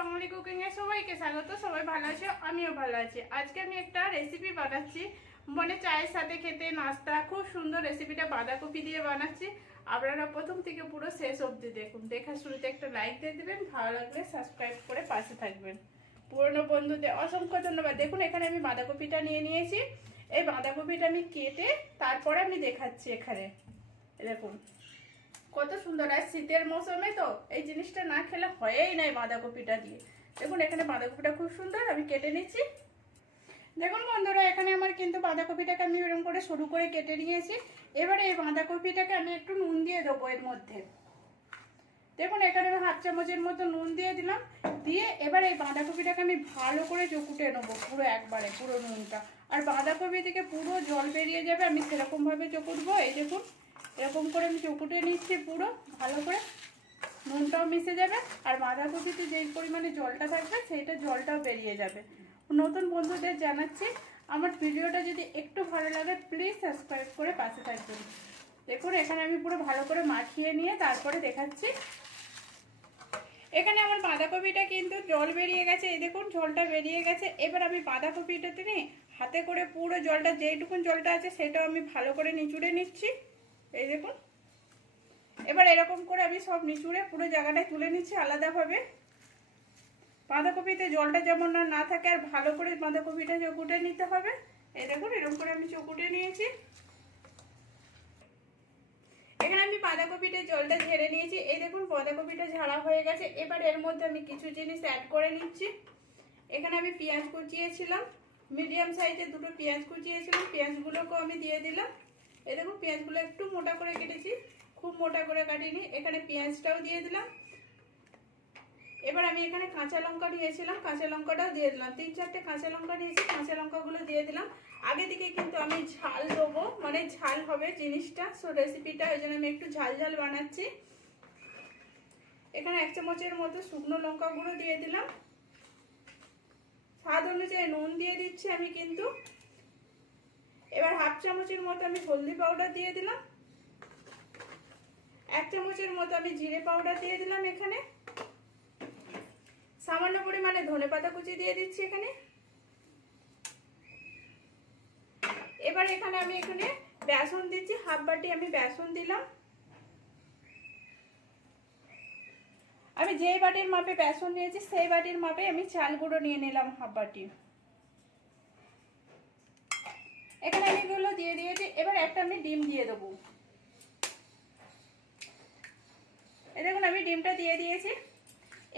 বাঙালি cooking এ সবাইকে স্বাগত, সবাই ভালো আছে? আমিও ভালো আছি। আজকে আমি একটা রেসিপি বানাচ্ছি। মানে চায়ের সাথে খেতে নাস্তা, খুব সুন্দর রেসিপিটা বাঁধাকপি দিয়ে বানাচ্ছি। আপনারা প্রথম থেকে পুরো শেষ অবধি দেখুন। দেখার শুরুতে একটা লাইক দিয়ে দেবেন, ভালো লাগলে সাবস্ক্রাইব করে পাশে থাকবেন। পুরনো বন্ধুদের অসংখ্য ধন্যবাদ। দেখুন, এখানে আমি বাঁধাকপিটা নিয়ে নিয়েছি। এই বাঁধাকপিটা আমি কেটে তারপরে আমি দেখাচ্ছি এখানে। দেখুন। কত সুন্দর। আর শীতের মৌসুমে তো এই জিনিসটা না খেলে হয়েই নাই বাঁধাকপিটা দিয়ে। দেখুন, এখানে বাঁধাকপিটা খুব সুন্দর, আমি কেটে নিচ্ছি। দেখুন বন্ধুরা, এখানে আমার কিন্তু বাঁধাকপিটাকে আমি এরকম করে শুরু করে কেটে নিয়েছি। এবারে এই বাঁধাকপিটাকে আমি একটু নুন দিয়ে দেবো এর মধ্যে। দেখুন, এখানে আমি হাফ চামচের মতো নুন দিয়ে দিলাম। দিয়ে এবার এই বাঁধাকপিটাকে আমি ভালো করে চকুটে নেব পুরো একবারে, পুরো নুনটা। আর বাঁধাকপি থেকে পুরো জল বেরিয়ে যাবে, আমি সেরকমভাবে চকুটবো, এই দেখুন। এরকম করে আমি চকুটে নিচ্ছি পুরো, ভালো করে। নুনটাও মিশে যাবে, আর বাঁধাকপিতে যেই পরিমাণে জলটা থাকবে, সেইটা জলটাও বেরিয়ে যাবে। নতুন বন্ধুদের জানাচ্ছি, আমার ভিডিওটা যদি একটু ভালো লাগে প্লিজ সাবস্ক্রাইব করে পাশে থাকবেন। দেখুন, এখানে আমি পুরো ভালো করে মাখিয়ে নিয়ে তারপরে দেখাচ্ছি। এখানে আমার বাঁধাকপিটা কিন্তু জল বেরিয়ে গেছে। এই দেখুন, জলটা বেরিয়ে গেছে। এবার আমি বাঁধাকপিটাতে নিয়ে হাতে করে পুরো জলটা, যেইটুকুন জলটা আছে, সেটাও আমি ভালো করে নিচুড়ে নিচ্ছি। এই দেখুন। এবার এরকম করে আমি সব নিচুড়ে পুরো জায়গাটায় তুলে নিচ্ছি আলাদাভাবে। বাঁধাকপিতে জলটা যেমন না না থাকে, আর ভালো করে বাঁধাকপিটা চকুটে নিতে হবে। এই দেখুন, এরকম করে আমি চকুটে নিয়েছি। এখানে আমি বাঁধাকপিটা জলটা ঝেড়ে নিয়েছি। এই দেখুন, বাঁধাকপিটা ঝাড়া হয়ে গেছে। এবার এর মধ্যে আমি কিছু জিনিস অ্যাড করে নিচ্ছি। এখানে আমি পেঁয়াজ কুচিয়েছিলাম। মিডিয়াম সাইজের দুটো পেঁয়াজ কুচিয়েছিলাম। পেঁয়াজগুলোকেও আমি দিয়ে দিলাম। এই দেখুন, পেঁয়াজগুলো একটু মোটা করে কেটেছি, খুব মোটা করে কাটিনি। এখানে পেঁয়াজটাও দিয়ে দিলাম। এবার আমি এখানে কাঁচা লঙ্কা নিয়েছিলাম, কাঁচা লঙ্কাটাও দিয়ে দিলাম। তিন চারটে কাঁচা লঙ্কা নিয়েছি, কাঁচা লঙ্কাগুলো দিয়ে দিলাম। আগে থেকে কিন্তু আমি ঝাল দেবো মানে ঝাল হবে জিনিসটা, সো রেসিপিটা ওই জন্য আমি একটু ঝাল ঝাল বানাচ্ছি। এখানে এক চামচের মতো শুকনো লঙ্কা গুঁড়ো দিয়ে দিলাম। স্বাদ অনুযায়ী নুন দিয়ে দিচ্ছি আমি কিন্তু। এবার হাফ চামচের মতো আমি হলদি পাউডার দিয়ে দিলাম। এক চামচের মতো আমি জিরে পাউডার দিয়ে দিলাম এখানে। সামান্য পরিমাণে ধনে পাতা কুচি দিয়ে দিচ্ছি এখানে। এবার এখানে আমি এখানে বেসন দিচ্ছি, হাফ বাটি আমি বেসন দিলাম। আমি যেই বাটির মাপে বেসন নিয়েছি, সেই বাটির মাপে আমি চাল গুঁড়ো নিয়ে নিলাম হাফ বাটি। এখানে আমি এগুলো দিয়ে দিয়েছি, এবার একটা আমি ডিম দিয়ে দেবো। দেখুন, আমি ডিমটা দিয়ে দিয়েছি।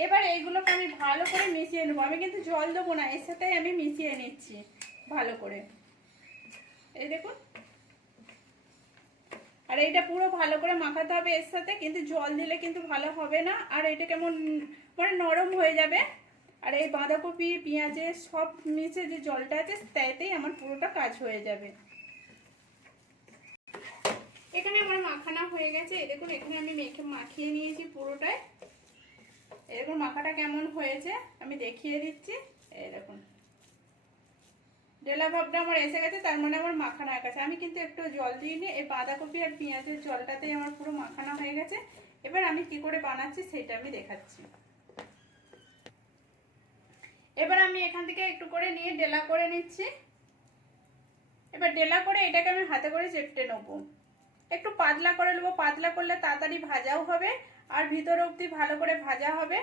এবার এইগুলোকে আমি ভালো করে মিশিয়ে নেব। আমি কিন্তু জল দেবো না, এর সাথে আমি মিশিয়ে নিচ্ছি ভালো করে। এই দেখুন। আর এইটা পুরো ভালো করে মাখাতে হবে এর সাথে, কিন্তু জল দিলে কিন্তু ভালো হবে না। আর এটা কেমন মানে নরম হয়ে যাবে। আর এই বাঁধাকপি, পেঁয়াজের সব মিশে যে জলটা আছে তাইতেই আমার পুরোটা কাজ হয়ে যাবে। এখানে আমার মাখানা হয়ে গেছে। দেখুন, এখানে আমি মেখে, মাখিয়ে নিয়েছি পুরোটাই। এরকম মাখাটা কেমন হয়েছে, আমি দেখিয়ে দিচ্ছি। দেখুন। ডেলা ভাবটা আমার এসে গেছে, তার মানে আমার মাখানা হয়ে গেছে। আমি কিন্তু একটু জল দিইনি, এই বাঁধাকপি আর পেঁয়াজের জলটাতেই আমার পুরো মাখানা হয়ে গেছে। এবার আমি কি করে বানাচ্ছি, সেটা আমি দেখাচ্ছি এবার আমি এখান থেকে একটু করে নিয়ে ডেলা করে নিচ্ছি। এবার ডেলা করে এটাকে আমি হাতে করে চেপটে নেব। একটু পাতলা করে নেব, পাতলা করলে তাড়াতাড়ি ভাজাও হবে আর ভিতর অবধি ভালো করে ভাজা হবে।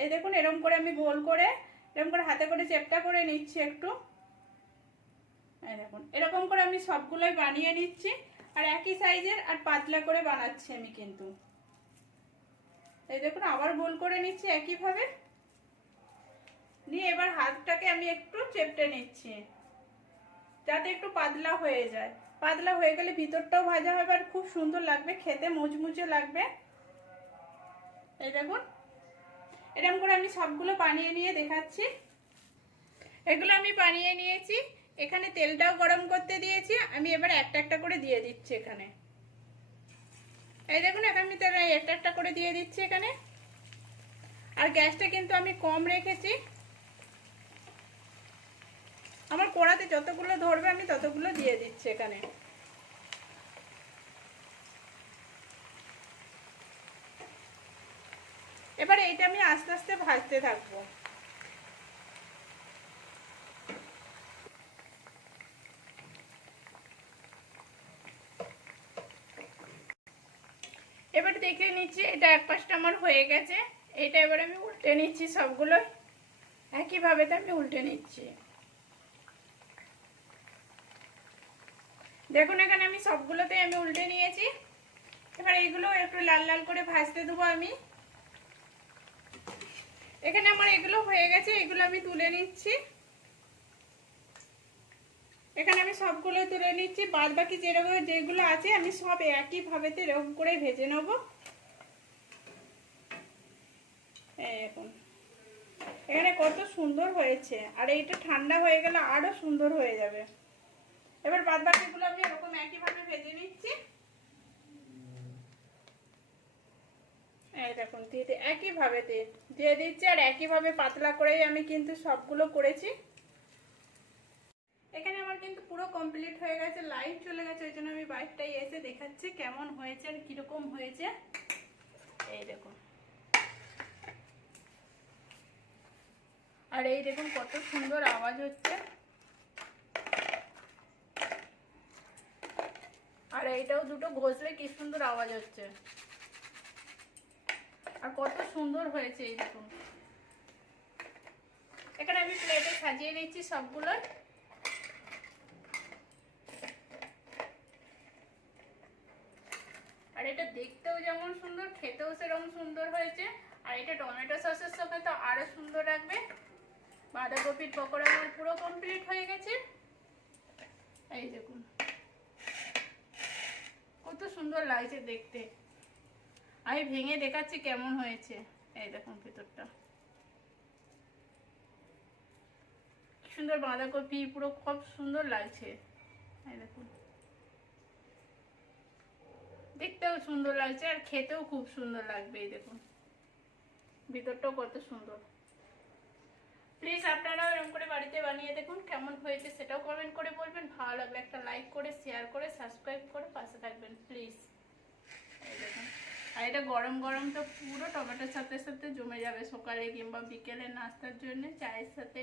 এই দেখুন এরকম করে আমি গোল করে এরকম করে হাতে করে চেপটা করে নিচ্ছি একটু। এই দেখুন, এরকম করে আমি সবগুলোই বানিয়ে নিচ্ছি আর একই সাইজের আর পাতলা করে বানাচ্ছি আমি কিন্তু। এই দেখুন, আবার গোল করে নিচ্ছি একইভাবে। নিয়ে এবার হাতটাকে আমি একটু চেপটে নিচ্ছি, যাতে একটু পাতলা হয়ে যায়। পাতলা হয়ে গেলে ভিতরটাও ভাজা হবে আর খুব সুন্দর লাগবে, খেতে মুচমুচে লাগবে। এই দেখুন এরকম করে আমি সবগুলো বানিয়ে নিয়ে দেখাচ্ছি। এগুলো আমি বানিয়ে নিয়েছি, এখানে তেলটাও গরম করতে দিয়েছি, আমি এবার একটা একটা করে দিয়ে দিচ্ছি এখানে। এই দেখুন, এখন আমি তেল একটা একটা করে দিয়ে দিচ্ছি এখানে। আর গ্যাসটা কিন্তু আমি কম রেখেছি। আমার কড়াতে যতগুলো ধরবে, আমি ততগুলো দিয়ে দিচ্ছি এখানে। এবারে এটা আমি আস্তে আস্তে ভাজতে থাকব। এবার দেখে নিচ্ছি, এটা এক পাশটা আমার হয়ে গেছে। এটা এবার আমি উল্টে নিচ্ছি সবগুলো একইভাবে তো আমি উল্টে নিচ্ছি। দেখুন, এখানে আমি সবগুলোতে আমি উল্টে নিয়েছি। এবার এইগুলো একটু লাল লাল করে ভাজতে দেবো আমি। এখানে আমার এগুলো হয়ে গেছে, এগুলো আমি তুলে নিচ্ছি। এখানে আমি সবগুলো তুলে নিচ্ছি। বাদ বাকি যেরকম যেগুলো আছে, আমি সব একইভাবে এরকম করে ভেজে নেব। এখানে কত সুন্দর হয়েছে। আর এইটা ঠান্ডা হয়ে গেলে আরও সুন্দর হয়ে যাবে। এবার বাদ বাকিগুলো আমি এরকম একইভাবে ভেজে নিচ্ছি। দেখুন, দিয়ে একইভাবে দিয়ে দিয়ে দিচ্ছি আর একইভাবে পাতলা করেই আমি কিন্তু সবগুলো করেছি। এখানে আমার কিন্তু পুরো কমপ্লিট হয়ে গেছে লাইট চলে গেছে, ওই জন্য আমি বাইকটাই এসে দেখাচ্ছি কেমন হয়েছে আর কীরকম হয়েছে। এই দেখুন। আর এই দেখুন কত সুন্দর আওয়াজ হচ্ছে। আর এইটাও দুটো ঘষলে কি সুন্দর আওয়াজ হচ্ছে। আর কত সুন্দর হয়েছে এই দেখুন। এখানে আমি প্লেটে সাজিয়ে নিচ্ছি সবগুলো। আর এটা দেখতেও যেমন সুন্দর, খেতেও সেরকম সুন্দর হয়েছে। আর এটা টমেটো সসের সঙ্গে তো আরও সুন্দর লাগবে। বাঁধাকপির পকোড়া আমার পুরো কমপ্লিট হয়ে গেছে। এই দেখুন। সুন্দর লাগছে দেখতে। আমি ভেঙে দেখাচ্ছি কেমন হয়েছে। এই দেখুন ভেতরটা। সুন্দর বাঁধাকপি, পুরো খুব সুন্দর লাগছে। এই দেখুন। দেখতেও সুন্দর লাগছে আর খেতেও খুব সুন্দর লাগবে, এই দেখুন। ভিতরটাও কত সুন্দর। প্লিজ আপনারাও এরকম করে বাড়িতে বানিয়ে দেখুন, কেমন হয়েছে সেটাও কমেন্ট করে বলবেন। ভালো লাগলে একটা লাইক করে শেয়ার করে সাবস্ক্রাইব করে, পাশে থাকবেন প্লিজ আর এটা গরম গরম তো পুরো টমেটোর সাথে সাথে জমে যাবে সকালে কিংবা বিকেলে নাস্তার জন্য, চায়ের সাথে।